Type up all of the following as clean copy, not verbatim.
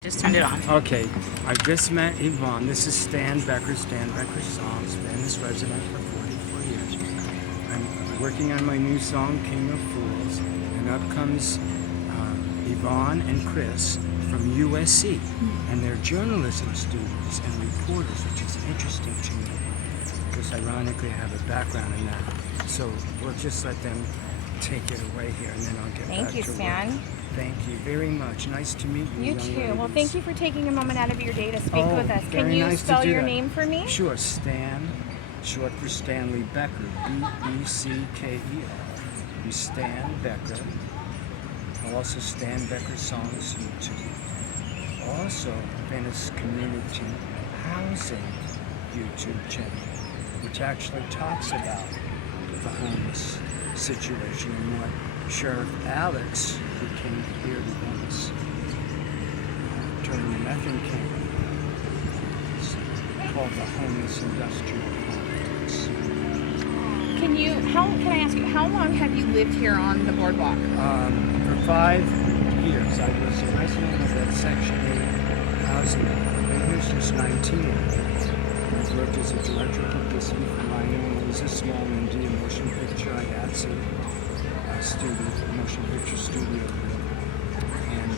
Just turned it on. Okay, I just met Yvonne. This is Stan Becker, Songs, Venice resident for 44 years. I'm working on my new song, King of Fools, and up comes Yvonne and Chris from USC, and they're journalism students and reporters, which is interesting to me, because ironically I have a background in that. So we'll just let them take it away here, and then I'll get back to work. Thank you, Stan. Thank you very much. Nice to meet you. You young too. ladies. Well, thank you for taking a moment out of your day to speak with us. Can very you nice to spell do your that. name for me? Sure, Stan, short for Stanley Becker, B-E-C-K-E-R. I'm Stan Becker. Also Stan Becker Songs YouTube. Also Venice Community Housing YouTube channel, which actually talks about the homeless situation and what Sheriff Alex, who came here to Venice during the methane campaign, called the homeless industrial complex. Can I ask you, how long have you lived here on the boardwalk? For 5 years, I was a resident of that Section 8 housing. I've been here since 19. I've worked as a director of publicity for my own. It was a small indie motion picture. I had a studio, motion picture studio here. And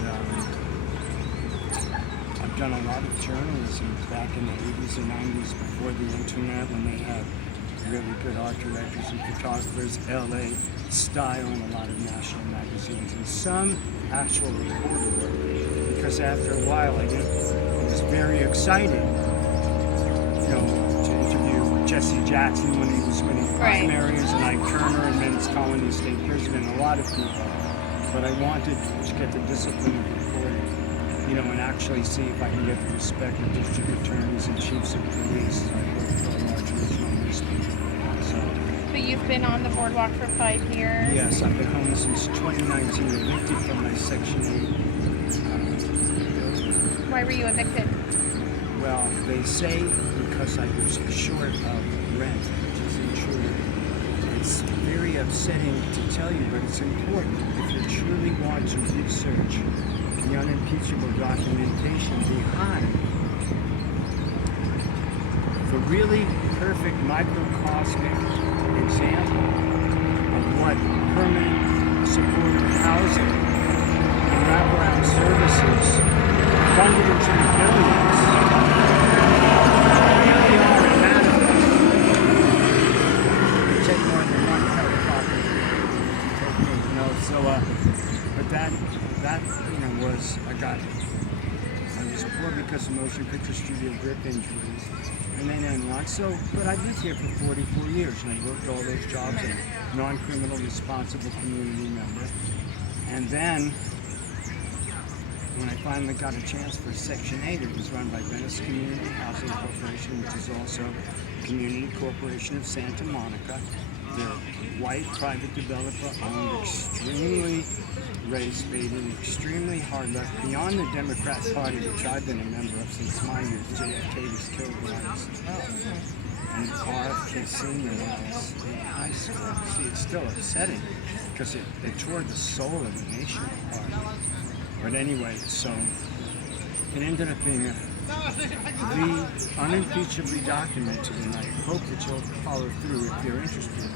I've done a lot of journalism back in the 80s and 90s before the internet, when they had really good art directors and photographers, LA Style, and a lot of national magazines, and some actual reporter work. Because after a while, it was very exciting, to interview Jesse Jackson when he was winning primaries, and Ike Turner and Venice Colony State Prison, and a lot of people. But I wanted to get the discipline of reporting, and actually see if I can get the respect of district attorneys and chiefs of police. I work for a large regional newspaper. But you've been on the boardwalk for 5 years? Yes, I've been homeless since 2019, evicted from my Section 8 building. Why were you evicted? Well, they say because I was short of rent, which isn't true. It's very upsetting to tell you, but it's important. If you truly want to research the unimpeachable documentation behind the really perfect microcosmic example of what permanent supportive housing and wraparound services funded into the billions really are a manifest. They take more than one cup of coffee to take me, but that was, I was poor because of motion picture studio grip injuries, and then but I lived here for 44 years, and I worked all those jobs as a non-criminal responsible community member. And then, when I finally got a chance for Section 8, it was run by Venice Community Housing Corporation, which is also Community Corporation of Santa Monica. They're a white private developer owned, extremely race-baiting, extremely hard left, beyond the Democrat Party, which I've been a member of since my years. JFK was killed when I was 12. And RFK Sr. when I was in high school. See, it's still upsetting because it tore the soul of the nation apart. But anyway, so it ended up being the unimpeachably documented, and I hope that you'll follow through if you're interested.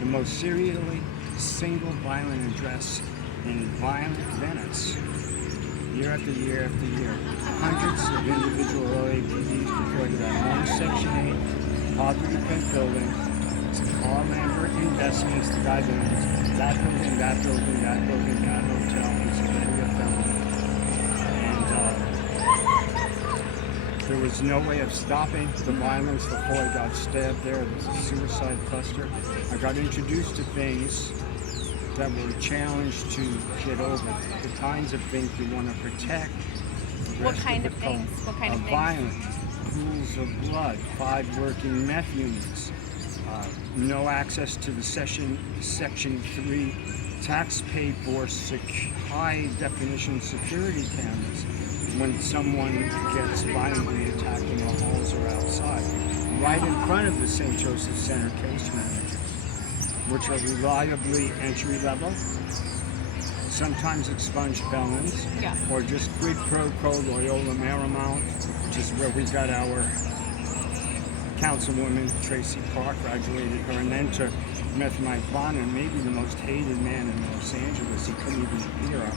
The most serially single violent address in violent Venice, year after year after year. Hundreds of individual LAPDs deployed to that one Section 8 poverty-pent building. It's all Lambert investments, the guy that owns that building, that building, that building, that hotel, Pennsylvania felony. And there was no way of stopping the violence before I got stabbed there. There was a suicide cluster. I got introduced to things that were challenged to get over, the kinds of things we want to protect. What kind of things? What kind of things? Violence, pools of blood, 5 working meth units, no access to the Section 3 tax-paid-for high-definition security cameras when someone gets violently attacked in the halls or outside, right in front of the St. Joseph Center case managers, which are reliably entry-level, sometimes expunged felons, Yeah. or just quid pro quo Loyola Marymount, which is where we got our councilwoman Traci Park, graduated her, and then to met Mike Bonham, maybe the most hated man in Los Angeles. He couldn't even hear a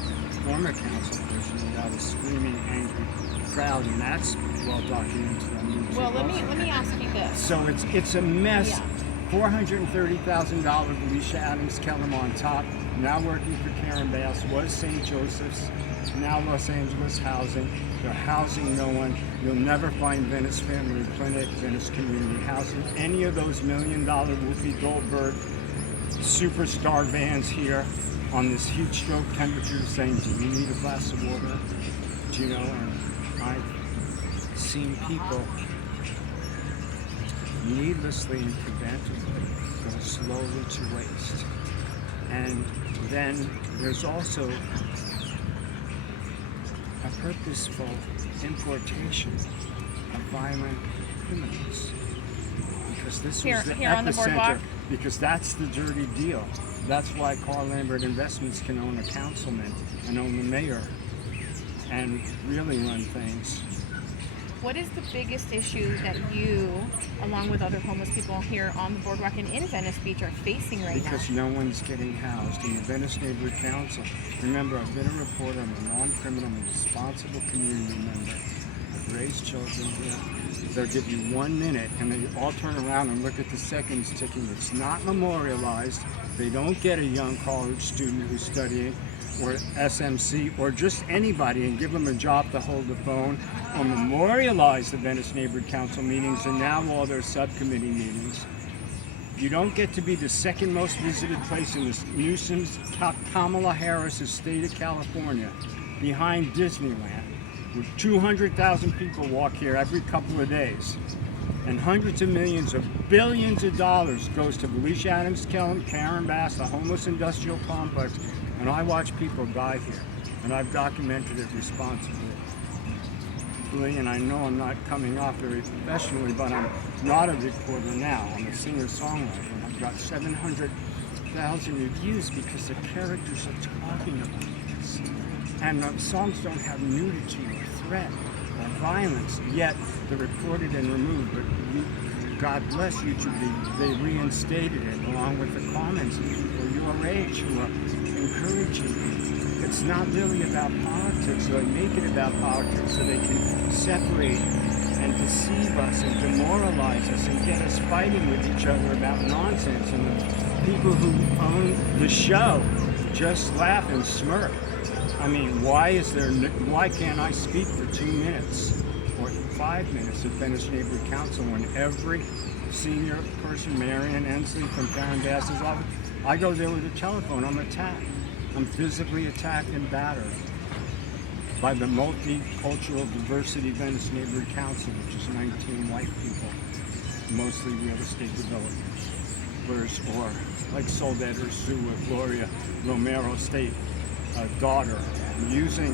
former council person without a screaming, angry crowd, and that's well documented on YouTube. Well, let me ask you this. So it's a mess. Yeah. $430,000 Alicia Adams Kellum on top, now working for Karen Bass, was St. Joseph's, now Los Angeles Housing. They're housing no one. You'll never find Venice Family Clinic, Venice Community Housing, any of those $1 million Whoopi Goldberg superstar vans here on this heat stroke temperature saying, do you need a glass of water? Do you know, and I've seen people needlessly and preventively go slowly to waste. And then there's also a purposeful importation of violent criminals. Because this was the here on the boardwalk? epicenter, because that's the dirty deal. That's why Carl Lambert Investments can own a councilman and own the mayor and really run things. What is the biggest issue that you, along with other homeless people here on the boardwalk and in Venice Beach, are facing right now? Because no one's getting housed. In the Venice Neighborhood Council, remember, I've been a reporter, I'm a non-criminal, I'm a responsible community member. I've raised children here. They'll give you 1 minute and they all turn around and look at the seconds ticking. It's not memorialized. They don't get a young college student who's studying, or SMC, or just anybody, and give them a job to hold the phone, or memorialize the Venice Neighborhood Council meetings and now all their subcommittee meetings. You don't get to be the second most visited place in this nuisance, Kamala Harris' state of California, behind Disneyland, where 200,000 people walk here every couple of days. And hundreds of millions of billions of dollars goes to Alicia Adams Kellum, Karen Bass, the homeless industrial complex, and I watch people die here, and I've documented it responsibly. And I know I'm not coming off very professionally, but I'm not a reporter now. I'm a singer-songwriter, and I've got 700,000 reviews because the characters are talking about this. And the songs don't have nudity or threat or violence, yet they're recorded and removed. But God bless YouTube, they reinstated it along with the comments for your age who are encouraging it. It's not really about politics. They make it about politics so they can separate and deceive us and demoralize us and get us fighting with each other about nonsense. And the people who own the show just laugh and smirk. I mean, why can't I speak for 2 minutes or 5 minutes at Venice Neighborhood Council when every senior person, Marion Ensley from Karen Bass's office, I go there with a telephone, I'm attacked. I'm physically attacked and battered by the Multicultural Diversity Venice Neighborhood Council, which is 19 white people, mostly real estate developers, or like Soledad or Sue or Gloria Romero State daughter, using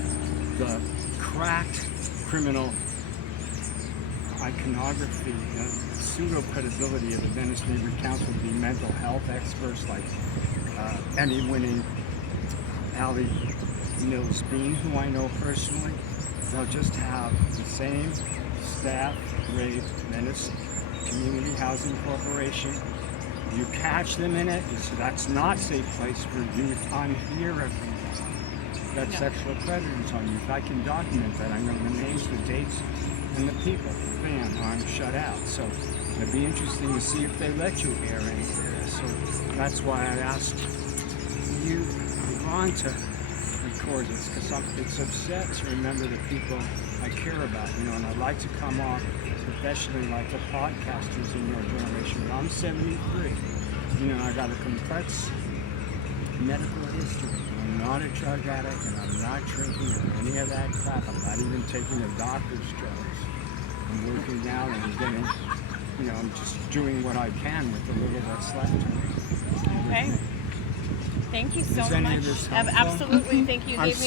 the cracked criminal iconography, the pseudo-credibility of the Venice Neighborhood Council to be mental health experts like Emmy-winning Allie Mills Bean, who I know personally. They'll just have the same staff rate Venice Community Housing Corporation. You catch them in it, you say, that's not a safe place for youth. I'm here every day. Got sexual predators on youth. I can document that. I know the names, the dates, and the people. Bam, I'm shut out. So it'd be interesting to see if they let you air anything. So that's why I asked you, Yvonne, to record this, because it's upset to remember the people I care about, you know, and I'd like to come off professionally like the podcasters in your generation. But I'm 73. You know, I got a complex medical history. I'm not a drug addict, and I'm not drinking or any of that crap. I'm not even taking a doctor's drugs. I'm working now and I'm getting, you know, I'm just doing what I can with the little that's left of me. Okay. Thank you so Is any much. of this helpful? Absolutely. Thank you. I'm Gave me